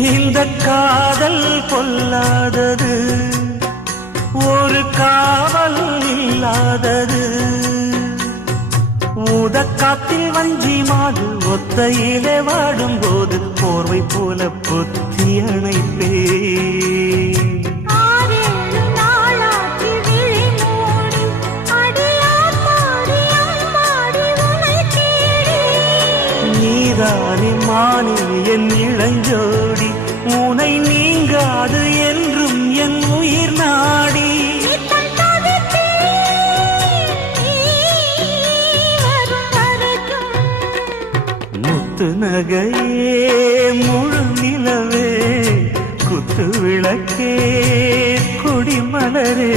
இந்த காதல் பொல்லாதது, ஒரு காவல் இல்லாதது. ஊதக்காத்தில் வஞ்சி மாது ஒத்தையிலே வாடும்போது போர்வை போல பொத்தி அணைப்பே. நீதானே மானே என் இளஞ்சோடி, உனை நீங்காது என்றும் என் உயிர் நாடி. முத்து நகையே முழு நிலவே, குத்து விளக்கே கொடிமலரே.